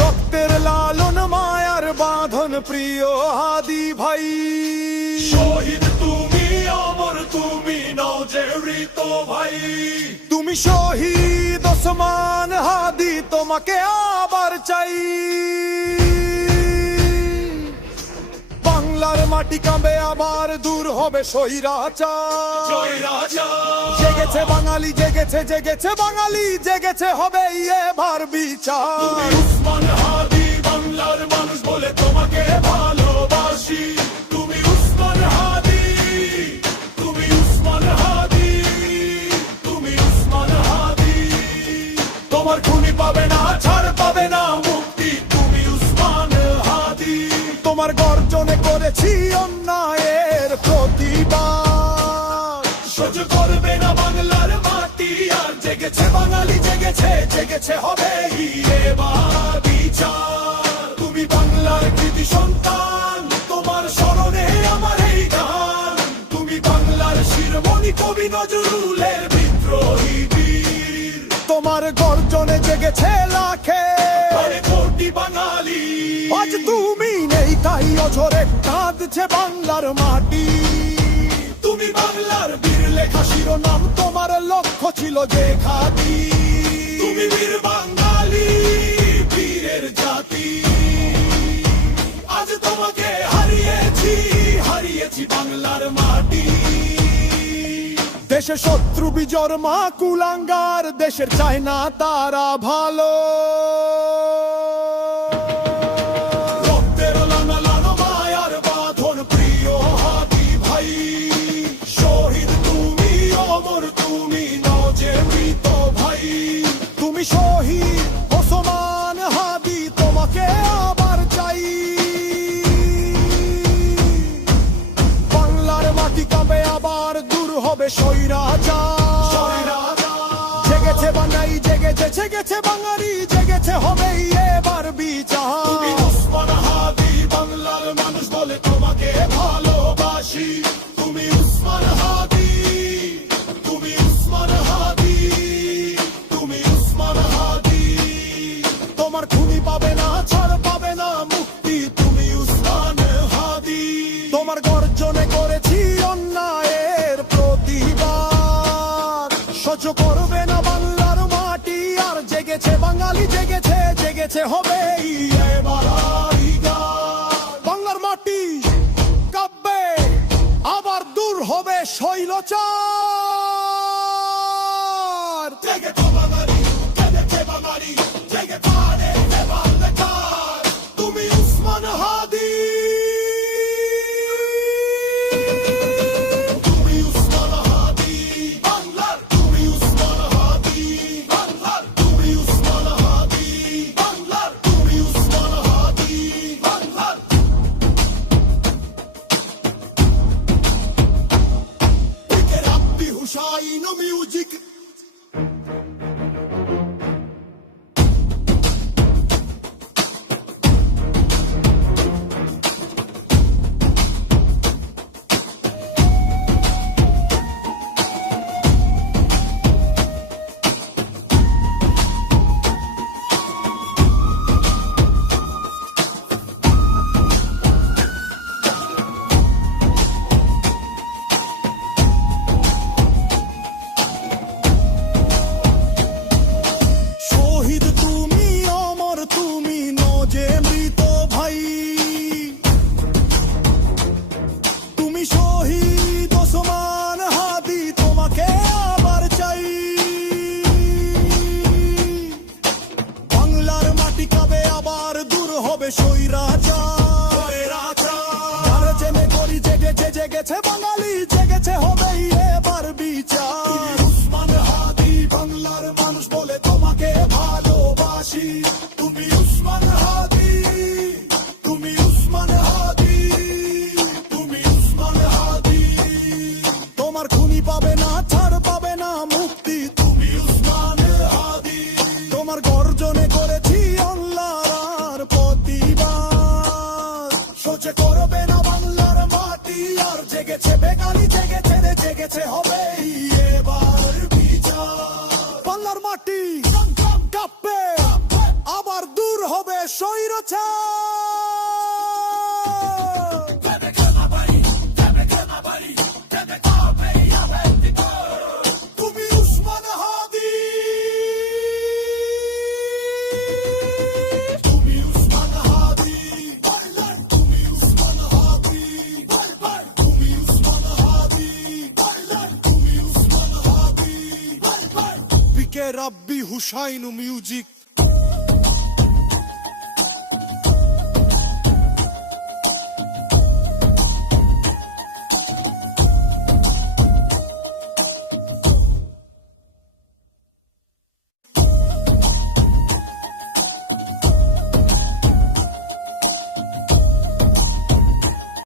রক্তের লালন মায়ার বাঁধন প্রিয় হাদি ভাই, শহীদ তুমি অমর তুমি নও যে মৃত ভাই। তুমি শহীদ ওসমান হাদি, তোমাকে আবার চাই। বাংলার মাটি কাঁপে আবার, দূর হবে স্বৈরাচার। জেগেছে বাঙালি, জেগেছে জেগেছে বাঙালি, জেগেছে হবে এবার বিচার। তুমি উসমান হাদি, বাংলার মানুষ বলে তোমাকে ভালোবাসি। তুমি উসমান হাদি, তুমি উসমান হাদি, তুমি উসমান হাদি। তোমার খুনি পাবে না, ছাড় পাবে না মুক্তি, তুমি উসমান হাদি। তোমার গর্জনে করেছি অন্যায়ের প্রতিবাদ, সহ্য করবে না বাংলার মাটি আর। জেগেছে বাঙালি, জেগেছে জেগেছে হবে এবার বিচার। তুমি বাংলার কৃতি সন্তান, তোমার স্মরণে আমার এই গান। তুমি বাংলার শিরোমণি কবি নজরুলের বিদ্রোহী বীর। তোমার গর্জনে জেগেছে লাখে কোটি বাঙালি, আজ তুমি নেই তাই অঝরে কাঁদছে বাংলার মাটি। তুমি বাংলার বীর লেখা শিরোনাম, তোমার লক্ষ্য ছিল যে খাতি। তুমি বীর বাঙালি, বীরের জাতি। আজ তোমাকে হারিয়েছি, হারিয়েছি বাংলার মাটি। দেশে শত্রু বিজর মা কুলাঙ্গার, দেশের চায় না তারা ভালো। রক্তের লানা লানা মায়ার বাঁধন প্রিয় হাদি ভাই। শহীদ তুমি অমর তুমি নও যে মৃত ভাই। তুমি শহীদ ওসমান হাদি, তোমাকে আবার চাই। বাংলার মাটি কাঁপে আবার, দূর হবে স্বৈরাচার। জেগেছে বাঙালি, জেগেছে জেগেছে বাঙালি, জেগেছে হবে এবার বিচার। তুমি উসমান হাদি, বাংলার মানুষ বলে তোমাকে ভালোবাসি। তুমি উসমান হাদি, তুমি উসমান হাদি, তুমি উসমান হাদি। তোমার খুনি পাবে না, ছাড় পাবে না মুক্তি, তুমি উসমান হাদি। তোমার গর্জনে করেছি অন্যায়ের প্রতিবাদ, সহ্য করবে না বাংলার মাটি আর। জেগেছে বাঙালি, জেগেছে জেগেছে হবে এবার বাংলার মাটি কাঁপবে আবার, দূর হবে শৈলচার। জেগেছে বাঙালি, জেগেছে বাঙালি, জেগেছে এবার লেখার। তুমি উসমান হাদি, তুমি উসমান হাদি, বাংলার তুমি উসমান হাদি, বাংলার তুমি উসমান হাদি, বাংলার তুমি উসমান হাদি, বাংলার। Pick it up, the Hushain music. শহীদ তুমি অমর তুমি নও যে মৃত ভাই। তুমি শহীদ ওসমান হাদি, তোমাকে আবার চাই। বাংলার মাটি কাঁপে আবার, দূর হবে স্বৈরাচার। যারা জেনে করি জেগেছে জেগেছে বাঙালি, জেগেছে হবে এবার বিচার। উসমান হাদি, বাংলার মানুষ বলে তোমাকে ভালোবাসি। তুমি উসমান হাদি, তুমি উসমান হাদি, তুমি উসমান হাদি। তোমার খুনি পাবে না, ছাড় পাবে না মুক্তি, তুমি উসমান হাদি। তোমার গর্জনে করেছি অন্যায়ের প্রতিবাদ, সহ্য করবে না বাংলার মাটি আর। জেগেছে বেঙ্গলি, জেগেছে রে জেগেছে হবে এবার বিচার। বাংলার মাটি সংগ্রাম কাঁপবে স্বৈরাচার। তুমি উসমান হাদি, তুমি উসমান হাদি, তুমি উসমান হাদি, তুমি উসমান হাদি, তুমি উসমান হাদি। বিকে রাব্বি হুসাইন মিউজিক।